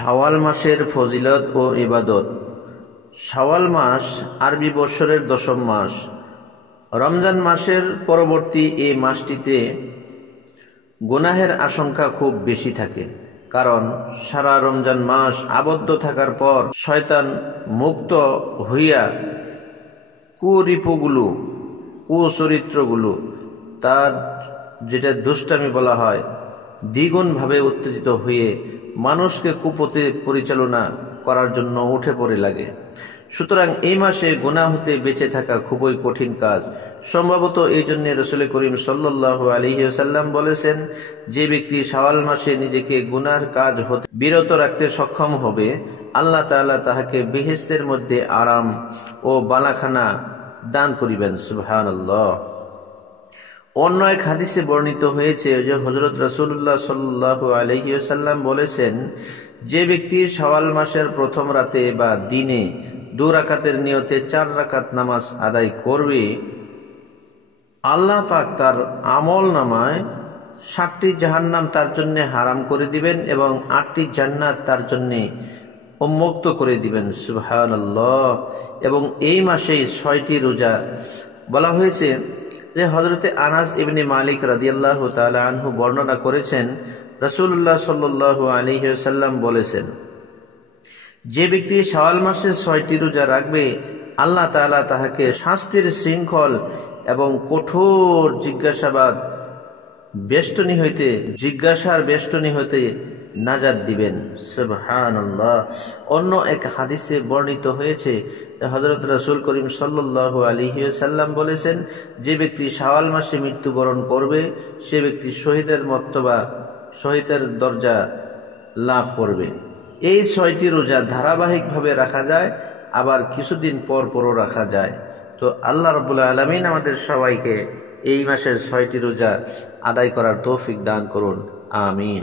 শাওয়াল মাসের ফজিলত ও ইবাদত। শাওয়াল মাস আরবি বৎসরের 10ম মাস। রমজান মাসের পরবর্তী এই মাসটিতে গুনাহের আশঙ্কা খুব বেশি থাকে, কারণ সারা রমজান মাস আবদ্ধ থাকার পর শয়তান মুক্ত হইয়া কুরিপুগুলো, কুচরিত্রগুলো, তার যেটা দুষ্টামি বলা হয়, দ্বিগুণভাবে উত্তেজিত হয়ে মানুষকে কুপথে পরিচালনা করার জন্য উঠে পড়ে লাগে। সুতরাং এই মাসে গুনাহ হতে বেঁচে থাকা খুবই কঠিন কাজ। সম্ভবত এই জন্য রাসূল করিম সাল্লাল্লাহু আলাইহি ওয়াসাল্লাম বলেছেন, যে ব্যক্তি শাওয়াল মাসে নিজেকে গুনাহর কাজ হতে বিরত রাখতে সক্ষম হবে, আল্লাহ তাআলা তাহাকে বেহেশতের মধ্যে আরাম ও বালাখানা দান করিবেন। সুবহানাল্লাহ। অন্য এক হাদিসে বর্ণিত হয়েছে যে হযরত রাসূলুল্লাহ সাল্লাল্লাহু আলাইহি ওয়াসাল্লাম বলেছেন, যে ব্যক্তি শাওয়াল মাসের প্রথম রাতে বা দিনে 2 রাকাতের নিয়তে 4 রাকাত নামাজ আদায় করবে, আল্লাহ পাক তার আমল নামায় 7টি জাহান্নাম তার জন্য হারাম করে দিবেন এবং 8টি জান্নাত তার জন্য উন্মুক্ত করে দিবেন। সুবহানাল্লাহ। এবং এই মাসে 6টি রোজা। বলা হয়েছে যে হযরতে আনাস ইবনে মালিক রাদিয়াল্লাহু তাআলা আনহু বর্ণনা করেছেন, রাসূলুল্লাহ সাল্লাল্লাহু আলাইহি ওয়াসাল্লাম বলেছেন, যে ব্যক্তি শাওয়াল মাসে 6টি রোজা রাখবে, আল্লাহ তাআলা তাহাকে শাস্তির শৃঙ্খল এবং কঠোর জিজ্ঞাসার বেষ্টনী হইতে নাজাত দিবেন। সুবহানাল্লাহ। অন্য এক হাদিসে বর্ণিত হয়েছে, হযরত রাসূল করিম সাল্লাল্লাহু আলাইহি ওয়াসাল্লাম বলেছেন, যে ব্যক্তি শাওয়াল মাসে মৃত্যুবরণ করবে, সে ব্যক্তি শহীদের মর্তবা, শহীদের দরজা লাভ করবে। এই 6টি রোজা ধারাবাহিকভাবে রাখা যায়, আবার কিছুদিন পর পরও রাখা যায়। তো আল্লাহ রাব্বুল আলামিন আমাদের সবাইকে এই মাসের 6টি রোজা আদায় করার তৌফিক দান করুন। আমিন।